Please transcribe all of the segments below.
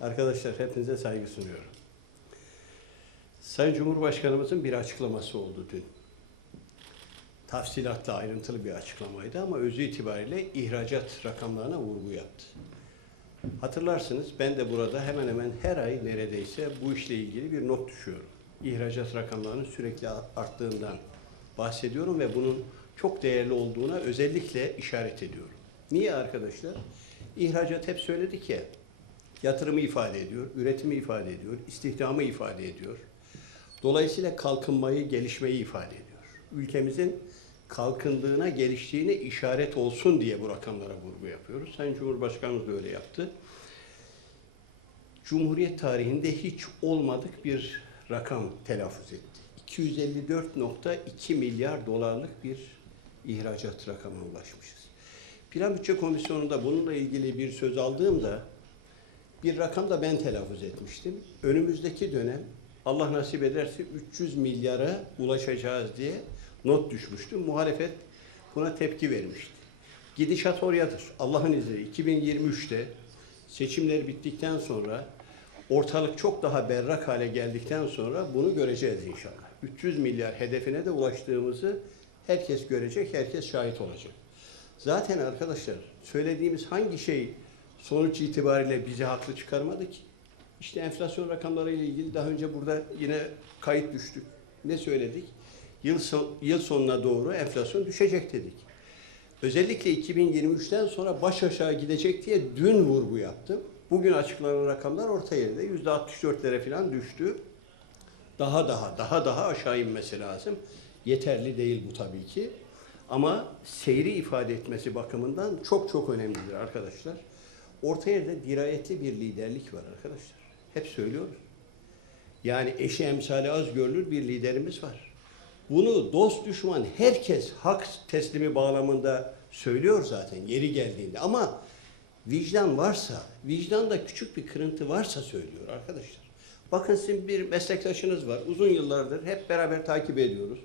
Arkadaşlar hepinize saygı sunuyorum. Sayın Cumhurbaşkanımızın bir açıklaması oldu dün. Tafsilatla ayrıntılı bir açıklamaydı ama özü itibariyle ihracat rakamlarına vurgu yaptı. Hatırlarsınız ben de burada hemen hemen her ay neredeyse bu işle ilgili bir not düşüyorum. İhracat rakamlarının sürekli arttığından bahsediyorum ve bunun çok değerli olduğuna özellikle işaret ediyorum. Niye arkadaşlar? İhracat hep söyledik ya, yatırımı ifade ediyor, üretimi ifade ediyor, istihdamı ifade ediyor. Dolayısıyla kalkınmayı, gelişmeyi ifade ediyor. Ülkemizin kalkındığına, geliştiğine işaret olsun diye bu rakamlara vurgu yapıyoruz. Sayın Cumhurbaşkanımız da öyle yaptı. Cumhuriyet tarihinde hiç olmadık bir rakam telaffuz etti. 254.2 milyar dolarlık bir ihracat rakamına ulaşmışız. Plan Bütçe Komisyonu'nda bununla ilgili bir söz aldığımda bir rakam da ben telaffuz etmiştim. Önümüzdeki dönem Allah nasip ederse 300 milyara ulaşacağız diye not düşmüştüm. Muhalefet buna tepki vermişti. Gidişat oradadır. Allah'ın izniyle 2023'te seçimler bittikten sonra ortalık çok daha berrak hale geldikten sonra bunu göreceğiz inşallah. 300 milyar hedefine de ulaştığımızı herkes görecek, herkes şahit olacak. Zaten arkadaşlar söylediğimiz hangi şey sonuç itibariyle bizi haklı çıkarmadı ki? İşte enflasyon rakamları ile ilgili daha önce burada yine kayıt düştük. Ne söyledik? Yıl, son, yıl sonuna doğru enflasyon düşecek dedik. Özellikle 2023'ten sonra baş aşağı gidecek diye dün vurgu yaptım. Bugün açıklanan rakamlar orta yerde. %64'lere falan düştü. Daha daha daha daha aşağı inmesi lazım. Yeterli değil bu tabii ki. Ama seyri ifade etmesi bakımından çok çok önemlidir arkadaşlar. Orta yerde dirayetli bir liderlik var arkadaşlar. Hep söylüyoruz. Yani eşi emsali az görülür bir liderimiz var. Bunu dost düşman herkes hak teslimi bağlamında söylüyor zaten yeri geldiğinde. Ama vicdan varsa, vicdanda küçük bir kırıntı varsa söylüyor arkadaşlar. Bakın sizin bir meslektaşınız var. Uzun yıllardır hep beraber takip ediyoruz.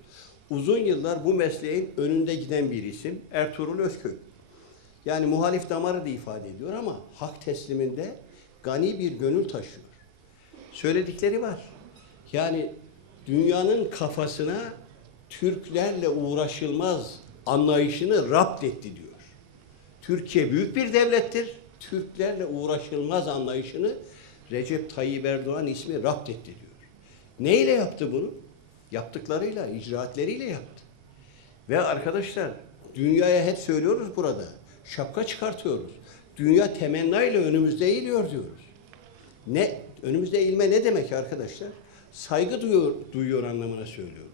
Uzun yıllar bu mesleğin önünde giden bir isim Ertuğrul Özköy. Yani muhalif damarı da ifade ediyor ama hak tesliminde gani bir gönül taşıyor. Söyledikleri var. Yani dünyanın kafasına Türklerle uğraşılmaz anlayışını rapt etti diyor. Türkiye büyük bir devlettir. Türklerle uğraşılmaz anlayışını Recep Tayyip Erdoğan ismi rapt etti diyor. Neyle yaptı bunu? Yaptıklarıyla, icraatleriyle yaptı. Ve arkadaşlar dünyaya hep söylüyoruz burada. Şapka çıkartıyoruz. Dünya temennayla önümüzde eğiliyor diyoruz. Ne önümüzde eğilme ne demek arkadaşlar? Saygı duyuyor, duyuyor anlamına söylüyoruz.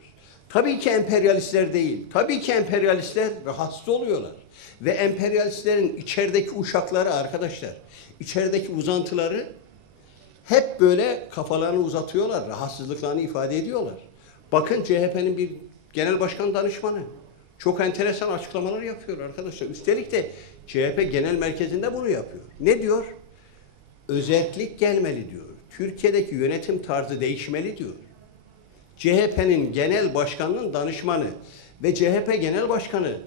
Tabii ki emperyalistler değil. Tabii ki emperyalistler rahatsız oluyorlar. Ve emperyalistlerin içerideki uşakları arkadaşlar, içerideki uzantıları hep böyle kafalarını uzatıyorlar, rahatsızlıklarını ifade ediyorlar. Bakın CHP'nin bir genel başkan danışmanı çok enteresan açıklamalar yapıyor arkadaşlar. Üstelik de CHP genel merkezinde bunu yapıyor. Ne diyor? Özellik gelmeli diyor. Türkiye'deki yönetim tarzı değişmeli diyor. CHP'nin genel başkanının danışmanı ve CHP genel başkanı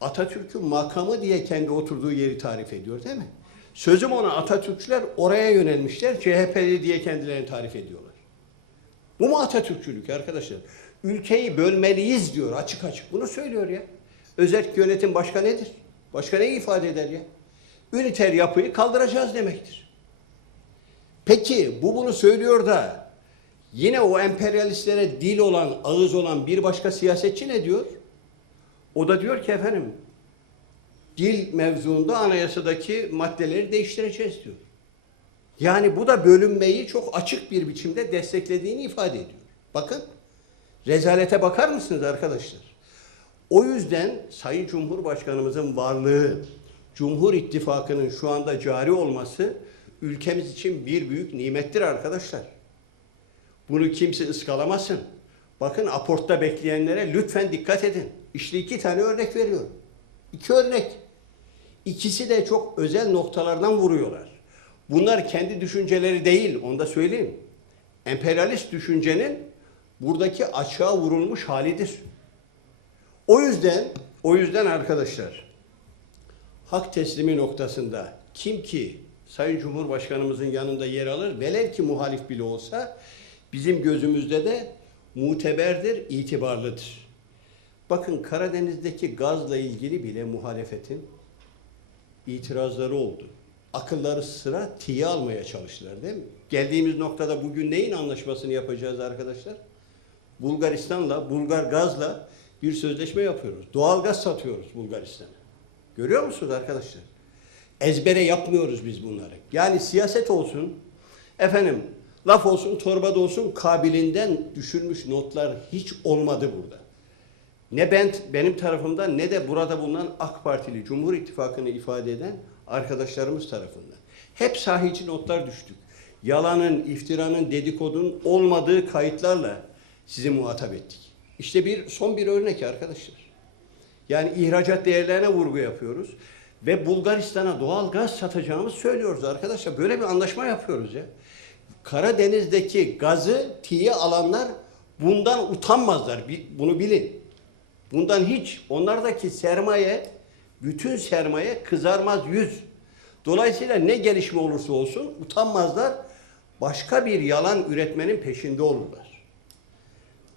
Atatürk'ün makamı diye kendi oturduğu yeri tarif ediyor değil mi? Sözüm ona Atatürkçüler oraya yönelmişler. CHP'li diye kendilerini tarif ediyorlar. Bu mu Atatürkçülük arkadaşlar? Ülkeyi bölmeliyiz diyor açık açık. Bunu söylüyor ya. Özerk yönetim başka nedir? Başka ne ifade eder ya? Üniter yapıyı kaldıracağız demektir. Peki bu bunu söylüyor da yine o emperyalistlere dil olan, ağız olan bir başka siyasetçi ne diyor? O da diyor ki efendim dil mevzuunda anayasadaki maddeleri değiştireceğiz diyor. Yani bu da bölünmeyi çok açık bir biçimde desteklediğini ifade ediyor. Bakın rezalete bakar mısınız arkadaşlar? O yüzden Sayın Cumhurbaşkanımızın varlığı, Cumhur İttifakı'nın şu anda cari olması ülkemiz için bir büyük nimettir arkadaşlar. Bunu kimse ıskalamasın. Bakın aportta bekleyenlere lütfen dikkat edin. İşte iki tane örnek veriyorum. İki örnek. İkisi de çok özel noktalardan vuruyorlar. Bunlar kendi düşünceleri değil, onu da söyleyeyim. Emperyalist düşüncenin buradaki açığa vurulmuş halidir. O yüzden, o yüzden arkadaşlar, hak teslimi noktasında kim ki Sayın Cumhurbaşkanımızın yanında yer alır. Velev ki muhalif bile olsa bizim gözümüzde de muteberdir, itibarlıdır. Bakın Karadeniz'deki gazla ilgili bile muhalefetin itirazları oldu. Akılları sıra tiye almaya çalıştılar değil mi? Geldiğimiz noktada bugün neyin anlaşmasını yapacağız arkadaşlar? Bulgaristan'la, Bulgar gazla bir sözleşme yapıyoruz. Doğal gaz satıyoruz Bulgaristan'a. Görüyor musunuz arkadaşlar? Ezbere yapmıyoruz biz bunları. Yani siyaset olsun, efendim laf olsun, torbada olsun kabilinden düşürmüş notlar hiç olmadı burada. Ne ben benim tarafımdan ne de burada bulunan AK Partili Cumhur İttifakı'nı ifade eden arkadaşlarımız tarafından. Hep sahici notlar düştük. Yalanın, iftiranın, dedikodun olmadığı kayıtlarla sizi muhatap ettik. İşte bir son bir örnek arkadaşlar. Yani ihracat değerlerine vurgu yapıyoruz ve Bulgaristan'a doğal gaz satacağımızı söylüyoruz arkadaşlar. Böyle bir anlaşma yapıyoruz ya. Karadeniz'deki gazı tiye alanlar bundan utanmazlar. Bunu bilin. Bundan hiç onlardaki sermaye bütün sermaye kızarmaz yüz. Dolayısıyla ne gelişme olursa olsun utanmazlar. Başka bir yalan üretmenin peşinde olurlar.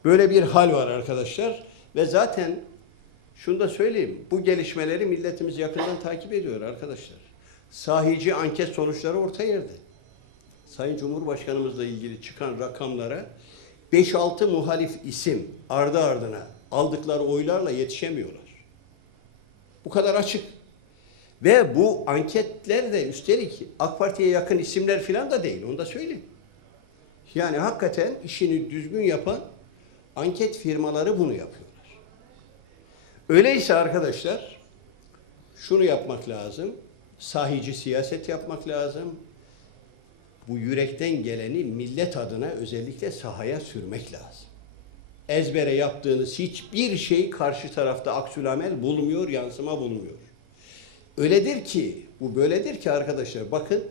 Böyle bir hal var arkadaşlar ve zaten şunu da söyleyeyim. Bu gelişmeleri milletimiz yakından takip ediyor arkadaşlar. Sahici anket sonuçları ortaya yerde. Sayın Cumhurbaşkanımızla ilgili çıkan rakamlara 5-6 muhalif isim ardı ardına aldıkları oylarla yetişemiyorlar. Bu kadar açık. Ve bu anketler de üstelik AK Parti'ye yakın isimler falan da değil. Onu da söyleyeyim. Yani hakikaten işini düzgün yapan anket firmaları bunu yapıyorlar. Öyleyse arkadaşlar şunu yapmak lazım. Sahici siyaset yapmak lazım. Bu yürekten geleni millet adına özellikle sahaya sürmek lazım. Ezbere yaptığınız hiçbir şey karşı tarafta aksülamel bulmuyor, yansıma bulmuyor. Öyledir ki, bu böyledir ki arkadaşlar bakın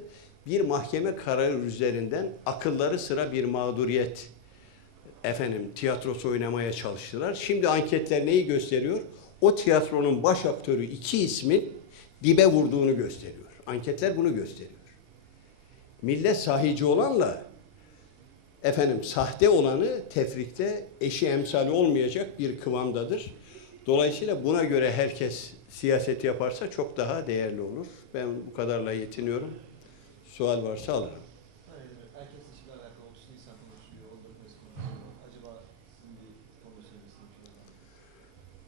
bir mahkeme kararı üzerinden akılları sıra bir mağduriyet efendim tiyatrosu oynamaya çalıştılar. Şimdi anketler neyi gösteriyor? O tiyatronun baş aktörü iki ismin dibe vurduğunu gösteriyor. Anketler bunu gösteriyor. Millet sahici olanla efendim sahte olanı tefrikte eşi emsali olmayacak bir kıvamdadır. Dolayısıyla buna göre herkes siyaset yaparsa çok daha değerli olur. Ben bu kadarla yetiniyorum. Sual varsa alırım. Hayır, erken seçimle alakalı 30 Nisan konuşuluyor, 14 Mayıs konuşuluyor. Acaba sizin bir konuda söylemek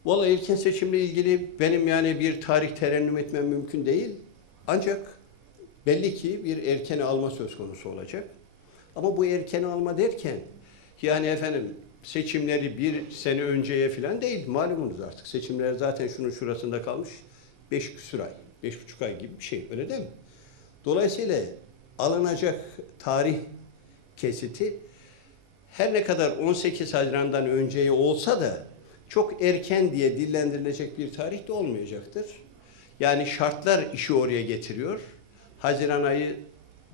Vallahi erken seçimle ilgili benim yani bir tarih terennüm etmem mümkün değil. Ancak belli ki bir erken alma söz konusu olacak. Ama bu erken alma derken yani efendim seçimleri bir sene önceye falan değil. Malumunuz artık seçimler zaten şunun şurasında kalmış. Beş küsur ay, beş buçuk ay gibi bir şey öyle değil mi? Dolayısıyla alınacak tarih kesiti her ne kadar 18 Haziran'dan önceye olsa da çok erken diye dillendirilecek bir tarih de olmayacaktır. Yani şartlar işi oraya getiriyor. Haziran ayı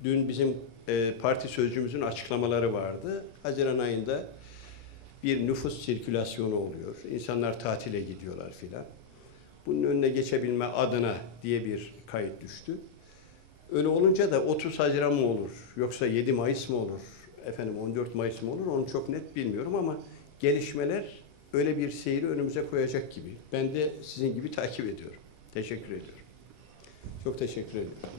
dün bizim e, parti sözcümüzün açıklamaları vardı. Haziran ayında bir nüfus sirkülasyonu oluyor. İnsanlar tatile gidiyorlar filan. Bunun önüne geçebilme adına diye bir kayıt düştü. Öyle olunca da 30 Haziran mı olur yoksa 7 Mayıs mı olur? Efendim 14 Mayıs mı olur onu çok net bilmiyorum ama gelişmeler öyle bir seyri önümüze koyacak gibi. Ben de sizin gibi takip ediyorum. Teşekkür ediyorum. Çok teşekkür ediyorum.